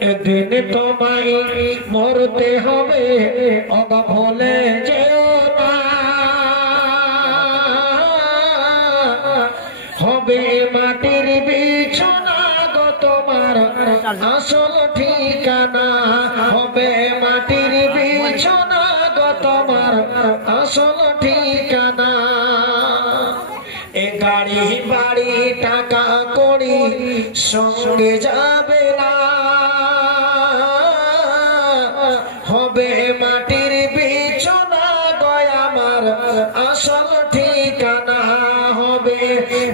একদিন তোমায় মরতে হবে, ওগো ভুলে যেও না। হবে মাটির বিছানা গো তোমার আসল ঠিকানা, হবে মাটির বিছানা গো তোমার আসল ঠিকানা। এ গাড়ি বাড়ি টাকা কড়ি সঙ্গে যাবে না, হবে মাটির বিছানা গো আমার আসল ঠিকানা, হবে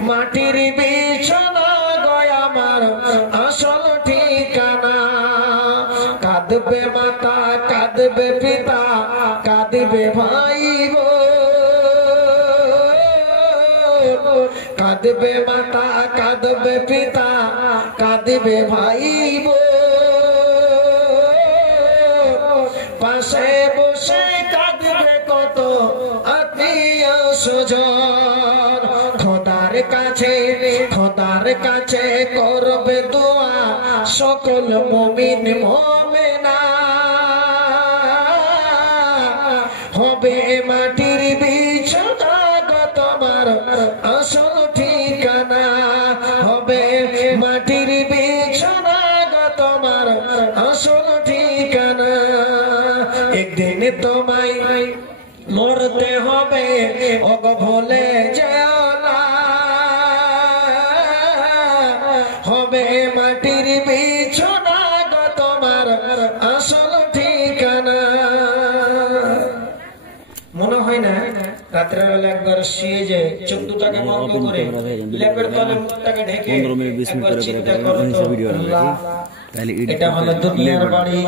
মাটির বিছানা গো আমার আসল ঠিকানা। কাঁদবে মাতা কাঁদবে পিতা কাঁদবে ভাই গো, কাঁদবে মাতা কাঁদবে পিতা কাঁদবে ভাই গো, পাশে বসে কাঁদবে কত আত্মীয় স্বজন। খোদার কাছে করবে দোয়া সকল মুমিন মুমিনা, হবে মাটির বিছানা গো তোমার আসল ঠিকানা, হবে মাটির বিছানা গো তোমার আসল ঠিকানা। একদিন তোমায় মরতে হবে, ওগো ভুলে যেও না। হবে মাটির বিছানা গো তোমার আসল ঠিকানা। মনে হয় না রাতের বেলা একবার শুয়ে যে চোখ দুটাকে বন্ধ করে লেপের তলে মুখটাকে ঢেকে একবার চিন্তা করো তো, এটা হলো দুনিয়ার বাড়ি,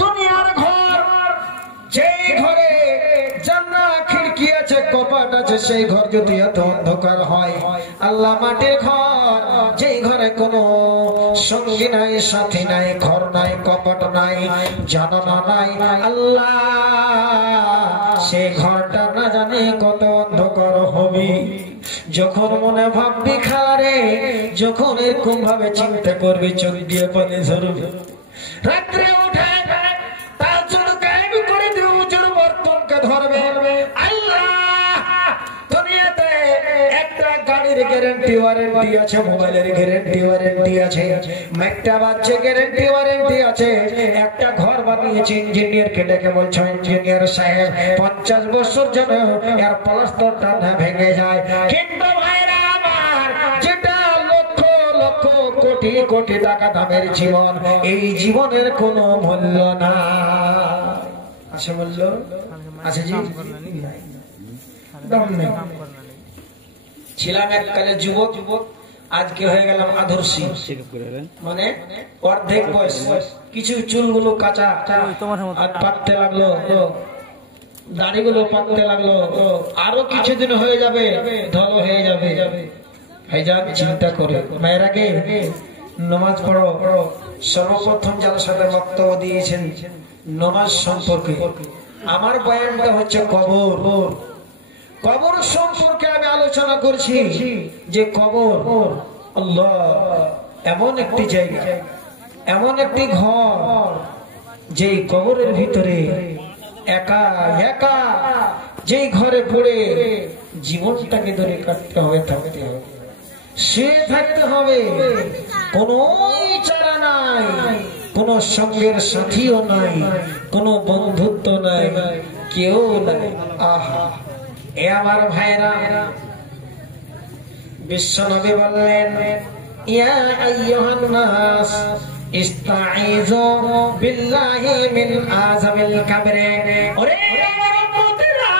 দুনিয়ার ঘর। যে ঘরে জানলা খিড়কি আছে কপাট আছে, সেই ঘর যদি এত অন্ধকার হয়, আল্লাহ মাটির ঘর, যেই ঘরে কোনো সঙ্গী নাই সাথী নাই ঘর নাই কপাট নাই জানালা নাই, আল্লাহ সেই ঘরটা না জানে কত অন্ধকার হবে। যখন মনে ভাববি খারে, যখন এরকম ভাবে চিন্তা করবি চোখ দিয়ে পানি ঝরবে, রাত্রে উঠে ধরবে আল্লাহ। দুনিয়াতে একটা গাড়ির গ্যারান্টি ওয়ারেন্টি আছে, মোবাইলের গ্যারান্টি ওয়ারেন্টি আছে, একটা বাচ্চা গ্যারান্টি ওয়ারেন্টি আছে, একটা ঘর বানিয়েছে ইঞ্জিনিয়ারকে ডেকে বলছো ইঞ্জিনিয়ার সাহেব 50 বছর যেন এর প্লাস্টারটা না ভেঙে যায়। কিন্তু ভাইরা আমার, যেটা লক্ষ লক্ষ কোটি কোটি টাকা দামের জীবন, এই জীবনের কোনো মূল্য না। আছে মূল্য? আছে জি? ছিলাম এককালে যুবক, আজকে হয়ে গেলাম আদর্শী, মানে অর্ধেক বয়স, কিছু চুলগুলো কাঁচা পাকতে লাগলো, দাড়িগুলো পাকতে লাগলো, আরো কিছুদিন হয়ে যাবে ধল হয়ে যাবে। ভাইজান চিন্তা করে মায়েরা গে নামাজ পড়ো। সর্বপ্রথম যার সাথে বক্তব্য দিয়েছেন নামাজ সম্পর্কে, আমার বয়ানটা হচ্ছে কবর। কবর সম্পর্কে আমি আলোচনা করছি যে কবর আল্লাহ এমন একটি জায়গা, এমন একটি ঘর, যেই কবরের ভিতরে একা একা যেই ঘরে পড়ে জীবনটাকে ধরে কাটতে হবে, থাকতে হবে, সে থাকতে হবে, কোনো চারা নাই, কোন সঙ্গের সাথীও নাই, কোন বন্ধুত্ব নাই, কেউ নাই। আহা, এ আমার ভাইরা, বিশ্বনবী বললেন ইয়া আইয়ুহান নাস ইস্তাঈযু বিল্লাহি মিন আযামিল কাবরে। ওরে আমার উম্মতেরা,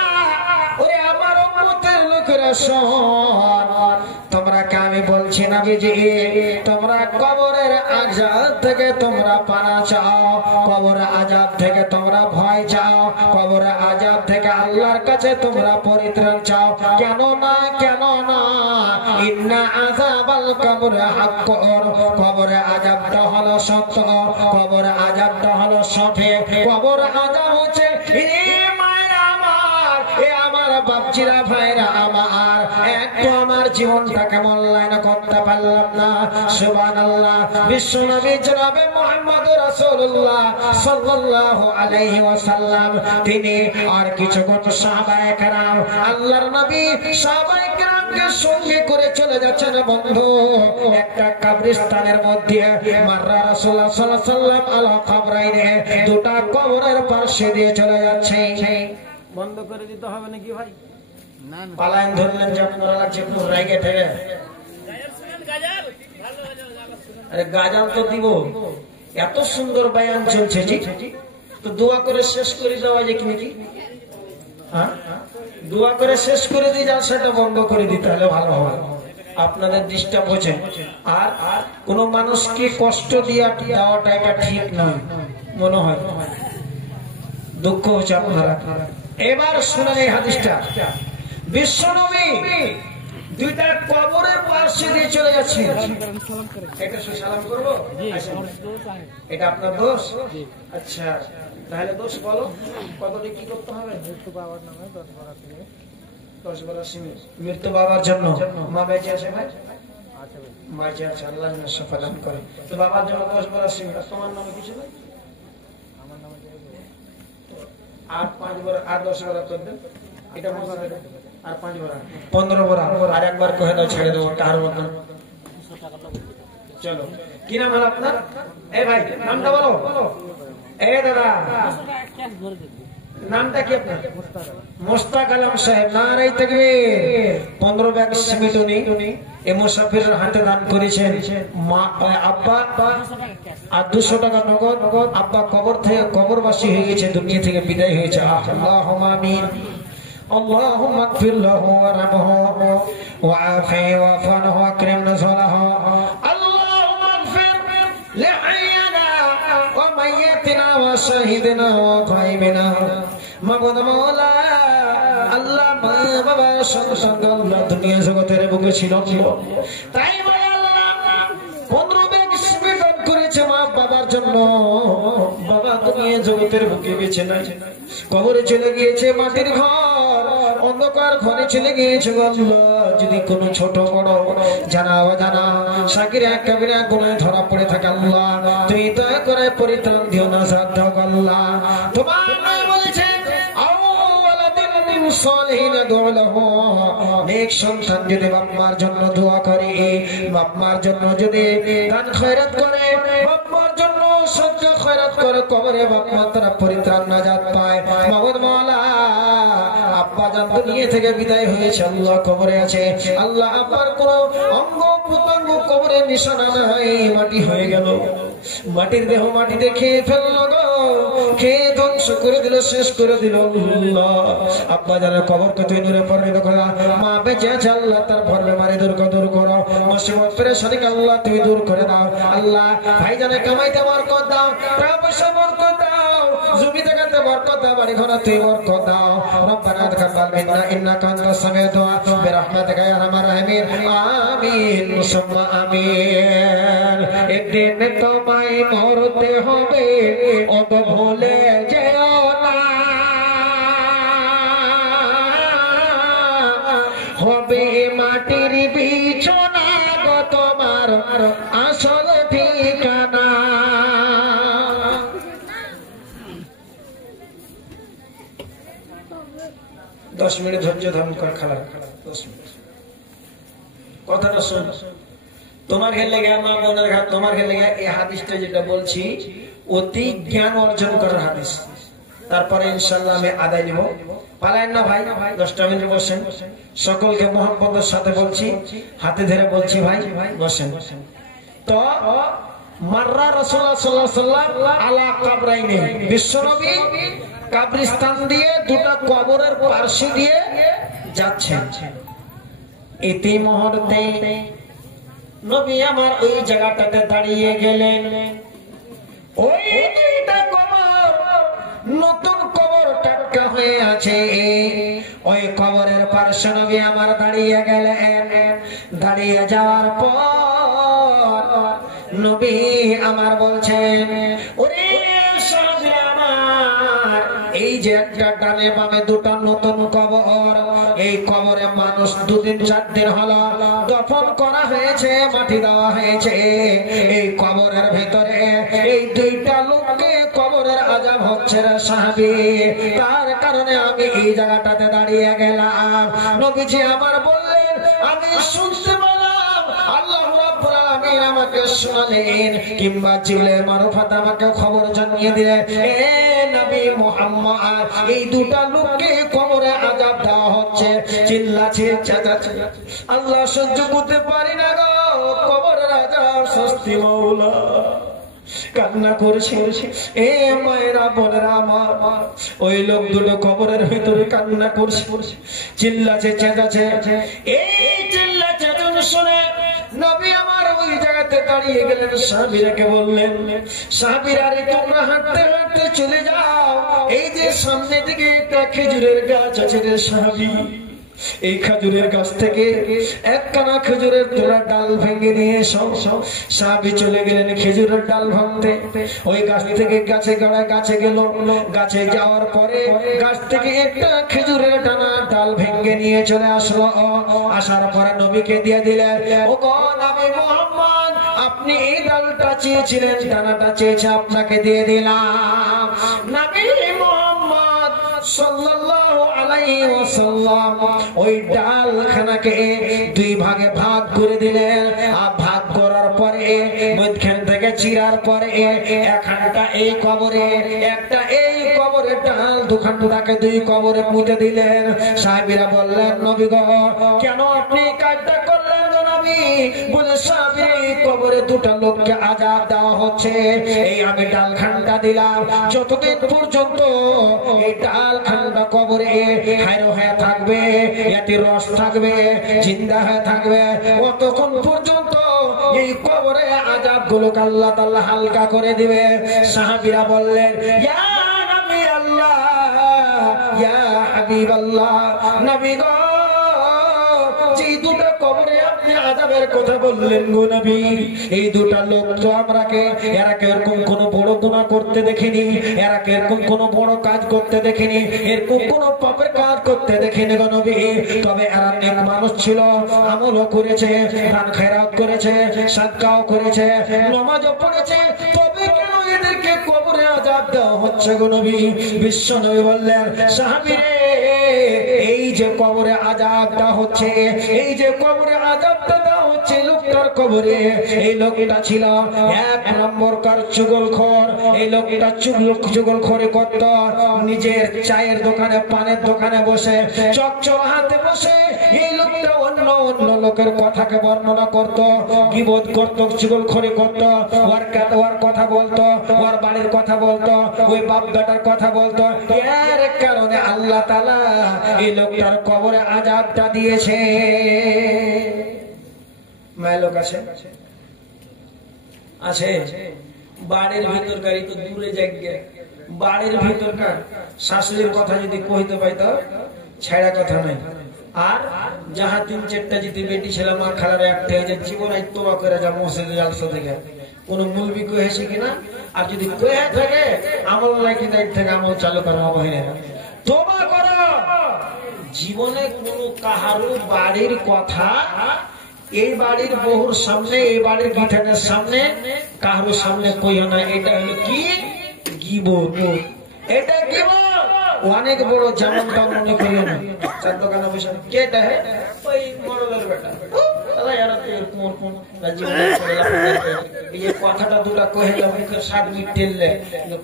ওরে আমার উম্মতের লোকেরা শোন, তোমরা কে আমি বলছি নবীজি, তোমরা কবরের আযাব থেকে তোমরা পানা চাও, কবরের আযাব থেকে তোমরা ভয় চাও, কবরের আযাব থেকে আল্লাহর কাছে তোমরা পরিত্রাণ চাও। কেন না, কেন না, ইন্না আযাবাল কবর হাক্কুন, কবরের আযাবটা হলো সত্য, কবরের আযাবটা হলো সঠিক। কবর আযাব হচ্ছে বাপজিরা ভাইরা আমার, একটু আমার জীবনটাকে মূল্যায়ন করতে পারলে পারলাম না। সুবহানাল্লাহ। বিশ্বনবী জনাবে মুহাম্মদ রাসূলুল্লাহ সাল্লাল্লাহু আলাইহি ওয়াসাল্লাম তিনি আর কিছুক্ষণ সাহাবায়ে কেরাম আল্লাহর নবী সাহাবায়ে কেরামকে সঙ্গে করে চলে যাচ্ছেন বন্ধু। একটা কবরস্থানের মধ্যে মাররা রাসূলুল্লাহ সাল্লাল্লাহু আলাইহি ওয়াসাল্লাম আলা কবরাইনে দুটো কবরের পাশে দিয়ে চলে যাচ্ছে। বন্ধ করে দিতে হবে নাকি ভাই? না না, পালাইন ধরলেন যে আপনারা লাগছে পুরো রাইগে থেকে। আরে গাজাল তো দিব, এত সুন্দর বয়ান চলছে জি, তো দোয়া করে শেষ করে দেওয়া যায় কি নাকি? হ্যাঁ, দোয়া করে শেষ করে দিয়ে যাও, সেটা বন্ধ করে দিতে হলে ভালো হয়, আপনাদের ডিস্টার্ব হচ্ছে। আর কোন মানুষকে কষ্ট দেওয়াটা এটা ঠিক নয় মনে হয়, দুঃখ হচ্ছে আপনারা। এবার শুনেন এই হাদিসটা। বিশ্বনবী দুইটা কবরের পাশে দিয়ে চলে যাচ্ছে। এটা সালাম করবো, এটা আপনার দোষ? আচ্ছা, তাহলে দোষ বলো, কতটি কি করতে হবে? মৃত্যু বাবার নামে 10 বড়া সিমেন্ট। মৃত্যু বাবার জন্য। মা বেঁচে আছে ভাই? মা বেঁচে আছে, আল্লাহ যেন শফা দান করে। তো বাবার জন্য 10 বড়া সিমেন্ট। তোমার নামে কিছু নাই? আমার নামে 8 5 বড়া, 8 10 বড়া করে দেন। এটা মনে করে আর 5 বড়া 15 বড়া। আর একবার কহে দাও, ছেড়ে দেবো টার মতন। চলো, কি নাম হলো আপনার? এই ভাই নামটা বলো। এ দাদা, নামটা কি আপনার? মোস্তাক আলম সাহেব। নারায়ে তাকবীর। 15 ব্যাগ সিমেন্ট উনি এই মুসাফিরের হাতে দান করেছেন। মা আব্বা আর 200 টাকা নগদ। আব্বা কবরবাসী হয়ে গেছে, দুনিয়া থেকে বিদায় হয়েছে। আল্লাহুম্মা আমিন। اللهم اغفر له وارحمه وعافه واعف عنه واكرم نزله اللهم اغفر لحينا وميتنا وشهيدنا وغائبنا মাবুদ মাওলা। আল্লাহ মা বাবা সন্তান দুনিয়া জগতের বুকে ছিল, তাই বলে আল্লাহ 15 ব্যাগ সিমেন্ট দান করেছে মা বাবার জন্য। বাবা দুনিয়া জগতের বুকে বেঁচে নাই, কবরে চলে গিয়েছে, মাটির ঘর অন্ধকার ঘরে চলে গিয়েছে। যদি কোনো ছোট বড় জানা অজানা সাকিরা কাবিরা গুনাহে ধরা পড়ে থাকে আল্লাহ তুমি দয়া করে পরিত্রাণ দিও না, সাধ্য আল্লাহ। তোমার নয় বলেছে নেক সন্তান যদি বাপ-মার জন্য দোয়া করে, বাপ-মার জন্য যদি দান খয়রাত করে, বাপ-মার জন্য সদকা খয়রাত করে, কবরে বাপ-মা তারা পরিত্রাণ নাজাত পায়। মাবুদ মাওলা, আব্বা জান দুনিয়া থেকে বিদায় হয়েছে, আল্লাহ কবরে আছে। আল্লাহ আব্বার কোন অঙ্গ প্রত্যঙ্গ কবরে নিশানা নাই, মাটি হয়ে গেল, মাটির দেহ মাটিতে খেয়ে ফেললো গো, খেয়ে ধ্বংস করে দিল, শেষ করে দিল। আব্বা জানের কবরকে তুই নূরে পরিণত করা। মা বেঁচে আছে, আল্লাহ তার ভরবে মারি দূর করো, মুসিবত পেরেশানিকে আল্লাহ তুমি দূর করে দাও। আল্লাহ ভাইজানের কামাইতে বরকত দাও, টাকা পয়সা বরকত দাও, জমি জায়গাতে বরকত দাও, বাড়ি ঘরে তুই বরকত দাও। রব্বানা তাকাব্বাল মিন্না ইন্নাকা আনতাস সামিউদ দুআ বিরহমাতিকা ইয়া আরহামার রাহিমিন। আমিন সুম্মা আমিন। একদিন তোমায় মরতে হবে, ও তো ভুলে যেও না, হবে মাটির বিছানা গো তোমার আসল ঠিকানা। 10 মিনিট ধৈর্য ধারণ কর, খেলা 10 মিনিট কথাটা শোন। তোমার খেলে লেগে মা বোনের ঘাট, তোমার খেলে লেগে এই হাদিসটা যেটা বলছি অতি জ্ঞান অর্জন করার হাদিস। তারপরে ইনশাআল্লাহ আমি আদায় নিব। পালায়েন না ভাই, 10টা মিনিট বসেন। সকলকে মোহাম্মদের সাথে বলছি, হাতে ধরে বলছি ভাই বসেন। তো মাররা রাসূলুল্লাহ সাল্লাল্লাহু আলাইহি ওয়াসাল্লাম আলা কবরাইনে, বিশ্বনবী কবরস্থান দিয়ে দুটো কবরের পাশে দিয়ে যাচ্ছেন। ইতি মুহূর্তে নবী আমার ওই জায়গাটাতে দাঁড়িয়ে গেলেন। ওই দুইটা কবর নতুন কবর টাটকা হয়ে আছে, ওই কবরের পাশে নবী আমার দাঁড়িয়ে গেলেন। দাঁড়িয়ে যাওয়ার পর নবী আমার বলছেন, ওরে সাহাবী আমার, এই যে একটা ডানে বামে দুটো নতুন কবর, এই কবরে মানুষ 2 দিন 4 দিন হলো দফন করা হয়েছে, মাটি দেওয়া হয়েছে। এই কবরের ভেতরে এই 2টা লোককে কবরের আযাব হচ্ছে রে সাহাবী। তার কারণে আমি এই জায়গাটাতে দাঁড়িয়ে গেলাম। নবীজি আমার বললেন, আমি শুনতে পেলাম আল্লাহ রাব্বুল আলামিন আমাকে শোনালেন, কিংবা জিবরাইল মারফত আমাকে খবর জানিয়ে দিলেন, এ নবী মুহাম্মদ, এই 2টা লোককে কবরে আযাব দেওয়া হচ্ছে। চিল্লাছে, চেঁচাচ্ছে, আল্লাহ সহ্য করতে পারি না গো, কবরের আযাব শাস্তি মাওলা। কান্না করেছে। এ মায়েরা বোনেরা আমার, ওই লোক 2টো কবরের ভিতরে কান্না করছে, চিল্লাছে, চেঁচাচ্ছে। এই চিল্লা চেঁচানো শুনে নবী আমার ওই জায়গাতে দাঁড়িয়ে গেলেন। সাহাবীরাকে বললেন, সাহাবীরা রে, তোমরা হাঁটতে হাঁটতে চলে যাও, এই যে সামনে দিকে একটা খেজুরের গাছ আছে রে সাহাবী, এই খেজুরের গাছ থেকে একখানা খেজুরের তোরা ডাল ভেঙে নিয়ে এসো। সাহাবী চলে গেলেন খেজুরের ডাল ভাঙতে। ওই গাছ থেকে গাছে গেল। গাছে যাওয়ার পরে গাছ থেকে একটা খেজুরের ডাল ভেঙে নিয়ে চলে আসলো। আসার পরে নবীকে দিয়ে দিলেন, ও গো নবী মুহাম্মদ, আপনি এই ডালটা চেয়েছিলেন, ডানাটা চেয়েছে, আপনাকে দিয়ে দিলাম। নবী মুহাম্মদ সাল্লাল্লাহু আলাইহি ওয়াসাল্লাম ওই ডালখানাকে 2 ভাগে ভাগ করে দিলেন। আর ভাগ করার পরে মধ্যখান থেকে চিরার পরে একখানটা এই কবরে, একটা এই কবরে, ডাল দুখানটাকে 2 কবরে পুঁতে দিলেন। সাহাবীরা বললেন, নবী গো, কেন আপনি কাজটা করলেন গো নবী? বলে, সাহাবী, কবরে 2টা লোককে আযাব দেওয়া হচ্ছে, এই আমি ডালখানটা দিলাম। যতদিন পর্যন্ত এই ডালখানটা কবরে হায়রো হয়ে থাকবে, এতে রস থাকবে, জিন্দা হয়ে থাকবে, অতক্ষণ পর্যন্ত এই কবরে আযাব গুলোকে আল্লাহ তাআলা হালকা করে দিবে। সাহাবীরা বললেন, ইয়া নবী আল্লাহ, ইয়া হাবিবাল্লাহ, নবী গো, যে 2টা কবরে আপনি আযাবের কথা বললেন গো নবী, এই 2টা লোক তো এরা এরকম কোনো বড় গুনাহ করতে দেখিনি, এরা এরকম কোনো বড় কাজ করতে দেখিনি, এরকম কোনো পাপের কাজ করতে দেখিনি গো নবী। তবে এরা নেক মানুষ ছিল, আমলও করেছে, দান খেরাত করেছে, সাদকাও করেছে, নামাজও পড়েছে, তবে কেন এদেরকে কবরে আযাব দেওয়া হচ্ছে গো নবী? বিশ্ব নবী বললেন, সাহাবীরে, এই যে কবরে আযাবটা হচ্ছে, এই যে কবরে আযাবটা দেওয়া হচ্ছে লোকটার কবরে, এই লোকটা ছিল 1 নম্বরকার চুগলখোর। এই লোকটা চুগলখোরি করত, নিজের চায়ের দোকানে, পানের দোকানে বসে, চকচক হাতে বসে এই লোকটা অন্য লোকের কথাকে বর্ণনা করত, গীবত করত, চুগলখোরি করত, ওর কথা বলতো, ওর বাড়ির কথা বলতো, ওই বাপ বেটার কথা বলতো। এর কারণে আল্লাহ তাআলা এই লোকটার কবরে আযাবটা দিয়েছে। মায়ের লোক আছে, বাড়ির ভিতরকার, তো দূরে জায়গা, বাড়ির ভিতরকার শাশুড়ির কথা যদি কইতে পাইতো ছেড়া কথা নাই। আর যাহা 3-4টা যদি বেটি ছেলে মা খালার একটা জীবন তোবা করে যা মসজিদে জালসা থেকে কোন মুলবি কয়েছে কিনা, আর যদি কয়ে থাকে আমল নাকি থেকে আমল চালু করা হবে, তোবা করো। জীবনে কোন কাহারু বাড়ির কথা, এই বাড়ির বহুর সামনে, এই বাড়ির গিঠানের সামনে, কাহারুর সামনে কইও না। এটা হলো কি গীবত, এটা গীবত। অনেক বড় জামানটা মনে করিও না। চার দোকানে বসে কেটা হে ওই মরলের বেটা, কথাটা 2টা কহে মুখের 7 মিনিট টেললে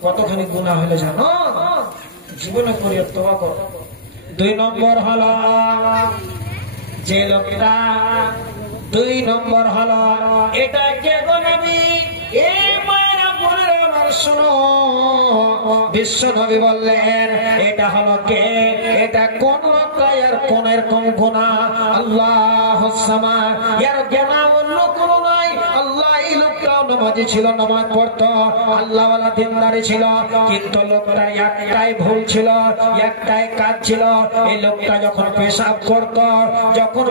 কতখানি গুনাহ হলো জানো? জীবনে করি তোবা কর। 2 নম্বর হলো যে লোকটা, 2 নম্বর হলো এটা কে গো নবী? এই মায়েরা বোনেরা আমার শোনো, বিশ্ব নবী বললেন, এটা হলো কে? এটা কোন লোকায় আর কোন এরকম গুনাহ? আল্লাহুস সামাদ, এর গুনাহ অন্য কোন নাই। আল্লাহ এই লোকটাও নামাজি ছিল, নামাজ পড়তো, আল্লাহওয়ালা দিনদারি ছিল, কিন্তু লোকটার একটাই ভুল ছিল, একটাই কাজ ছিল। এই লোকটা যখন পেশাব করত, যখন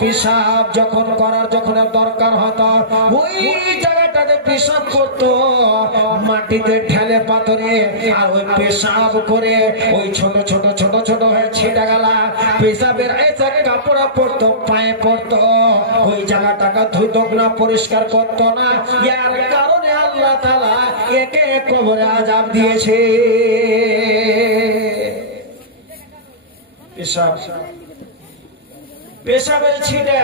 পেশাব করার যখন দরকার হতো, ওই জায়গাটা তাদের পেশাব করতো মাটিতে ঠেলে পাথরে, আর ওই পেশাব করে ওই ছোট ছোট ছোট ছোট হয়ে ছিটা গেলা পেশাবের এসে কাপড় পড়তো, পায়ে পড়তো, ওই জায়গাটাকে ধুইতো না, পরিষ্কার করতো না। ইয়ার কারণে আল্লাহ তাআলা একে কবরে আযাব দিয়েছে। পেশাব, পেশাবের ছিটা,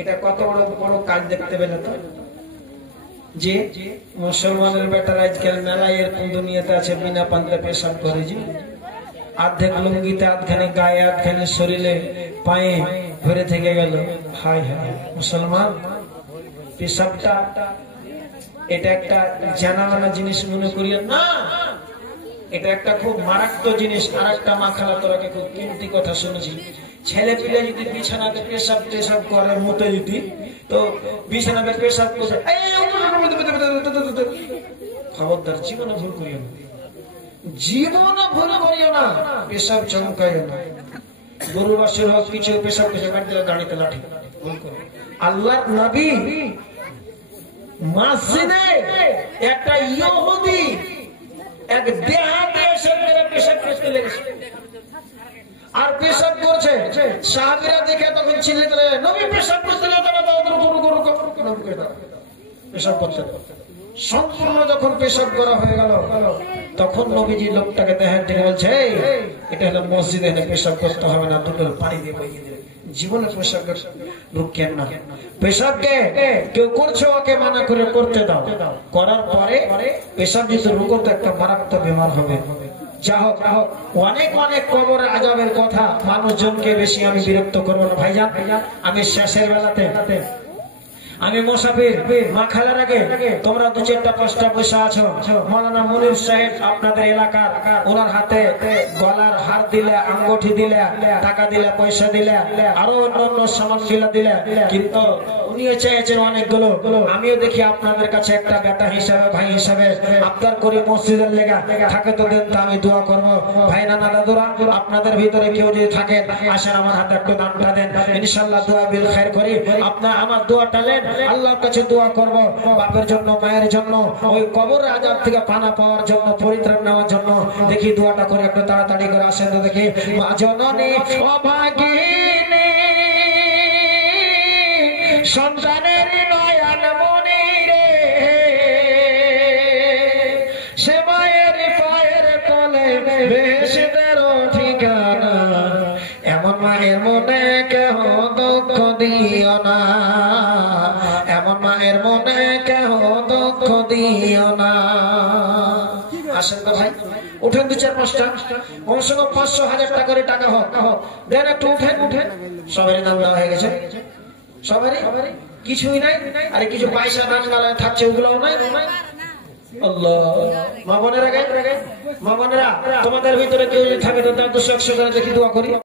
এটা কত বড় বড় কাজ দেখতে পেলে তো, যে মুসলমানের বেটারা আজকাল মেলায় এরকম দুনিয়াতে আছে বিনা পান্তা পেশাব করে, যে আর্ধেক লুঙ্গিতে, আধখানে গায়ে, আধখানে শরীরে, পায়ে ভরে থেকে গেল। হায় হায় মুসলমান, পেশাবটা এটা একটা জানা মানা জিনিস মনে করিও না, এটা একটা খুব মারাত্মক জিনিস। আর একটা মা খালা তোরাকে খুব কিমতি কথা শুনেছি, ছেলে পিলে যদি বিছানাতে পেশাব টেশাব করে মতে যদি, তো বিছানাতে পেশাব করে খবরদার, জীবনে ভুল করিও না, জীবনে ভুল করিও না, পেশাব চমকাইও না। গরু বাছুর হোক কিছু পেশাব পেশাব গাড়িতে লাঠি, ভুল করো। আল্লাহর নবী মসজিদে একটা ইহুদি এক দেহাতে এসে পেশাব করতে লেগেছে, আর পেশাব করছে, সাহাবীরা দেখে তখন চিল্লাতে, নবী পেশাব করতে পেশাব করতে। সম্পূর্ণ যখন পেশাব করা হয়ে গেল, তখন নবীজি লোকটাকে দেখেন, তিনি বলছে, এটা হলো মসজিদে, এনে পেশাব করতে হবে না, দুটো পানি দিয়ে বইয়ে দেবে। জীবনে পেশাব রুকেন না, পেশাবকে কেউ করছে ওকে মানা করে করতে দাও, করার পরে পেশাব যদি রুকো তো একটা মারাত্মক বেমার হবে। যা হোক, অনেক অনেক কবরের আযাবের কথা, মানুষজনকে বেশি আমি বিরক্ত করবো না ভাইজান। আমি শেষের বেলাতে আমি মুসাফির, মা খালার আগে তোমরা দু চারটা পাঁচটা পয়সা আছো, মৌলানা মুনির সাহেব আপনাদের এলাকার, ওনার হাতে গলার হার দিলে, আঙ্গুঠি দিলে, টাকা দিলে, পয়সা দিলে, আরো অন্যান্য সামান দিলে, কিন্তু উনিও চেয়েছেন অনেকগুলো। আমিও দেখি আপনাদের কাছে একটা বেটা হিসাবে, ভাই হিসাবে আবদার করি, মসজিদের লেগা থাকে তো দেন, তো আমি দোয়া করবো। ভাই নানা দাদুরা, আপনাদের ভিতরে কেউ যদি থাকেন, আসেন আমার হাতে একটু দানটা দেন, ইনশাআল্লাহ দোয়া বিল খায়ের করি। আপনার আমার দোয়াটা নেন, আল্লাহর কাছে দোয়া করব বাপের জন্য, মায়ের জন্য, ওই কবরের আযাব থেকে পানা পাওয়ার জন্য, পরিত্রাণ নেওয়ার জন্য। দেখি দোয়াটা করে একটু তাড়াতাড়ি করে আসেন তো দেখি। মা জননী অভাগিনী সন্তানের নয়ন মনি রে, সে মায়ের পায়ের তলে বেহেশতের ঠিকানা, এমন মায়ের মনে কেহ দুঃখ দিও না, এমন মায়ের মনে কেহ দুঃখ দিও না। আসেন তো ভাই, উঠেন দু চার পাঁচটা, কমসে কম 500-1000 টাকা করে টাকা হোক দেন, একটু উঠেন উঠেন। সবারই নাম দেওয়া হয়ে গেছে, সবারই কিছুই নাই, আর কিছু পয়সা দান গালায় থাকছে, ওগুলোও নাই। আল্লাহ, মা বোনেরা, মা বোনেরা তোমাদের ভিতরে কেউ যদি থাকে তো 200-100 করে দেখি দোয়া করি।